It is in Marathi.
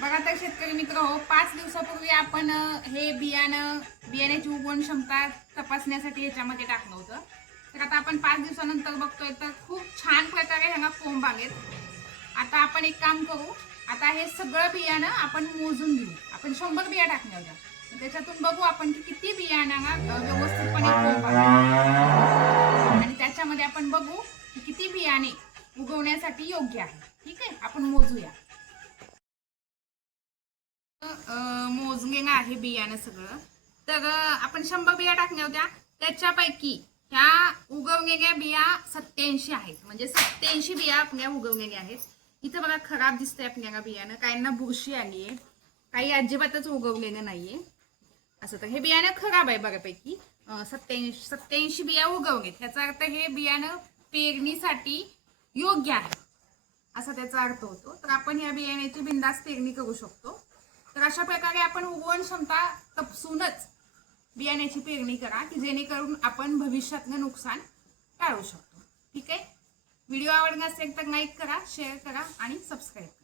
बघा तर शेतकरी मित्र हो, 5 दिवसापूर्वी आपण हे बियाण्याची उगवण क्षमता तपासण्यासाठी याच्यामध्ये टाकलं होतं. तर आता आपण 5 दिवसानंतर बघतोय तर खूप छान प्रकारे ह्यांना कोंब आलेत. आता आपण एक काम करू, आता हे सगळं बियाणं आपण मोजून घेऊ. आपण 100 बिया टाकल्या होत्या, त्याच्यातून बघू आपण की किती बियाणांना व्यवस्थितपणे कोंब आले आणि त्याच्यामध्ये आपण बघू की किती बियाणे उगवण्यासाठी योग्य आहे. ठीक आहे, आपण मोजूया. मोजलेलं आहे बियाणं सगळं. तर आपण 100 बिया टाकल्या होत्या, त्याच्यापैकी ह्या उगवलेल्या बिया 87 आहेत. म्हणजे 87 बिया आपल्या उगवलेल्या आहेत. इथं बघा खराब दिसतंय आपल्याला बियाणं, काहींना बुरशी आली आहे, काही अजिबातच उगवलेलं नाहीये. असं तर हे बियाणं खराब आहे बऱ्यापैकी. 87 बिया उगवलेत, ह्याचा अर्थ हे बियाणं पेरणीसाठी योग्य आहे असा त्याचा अर्थ होतो. तर आपण या बियाण्याची बिनधास्त पेरणी करू शकतो. तर अशा प्रकारे आपण उगवण क्षमता तपासूनच बियाण्याची पेरणी करा की जेणेकरून आपण भविष्यातलं नुकसान टाळू शकतो. ठीक आहे, व्हिडिओ आवडला असेल तर लाईक करा, शेअर करा आणि सबस्क्राईब करा.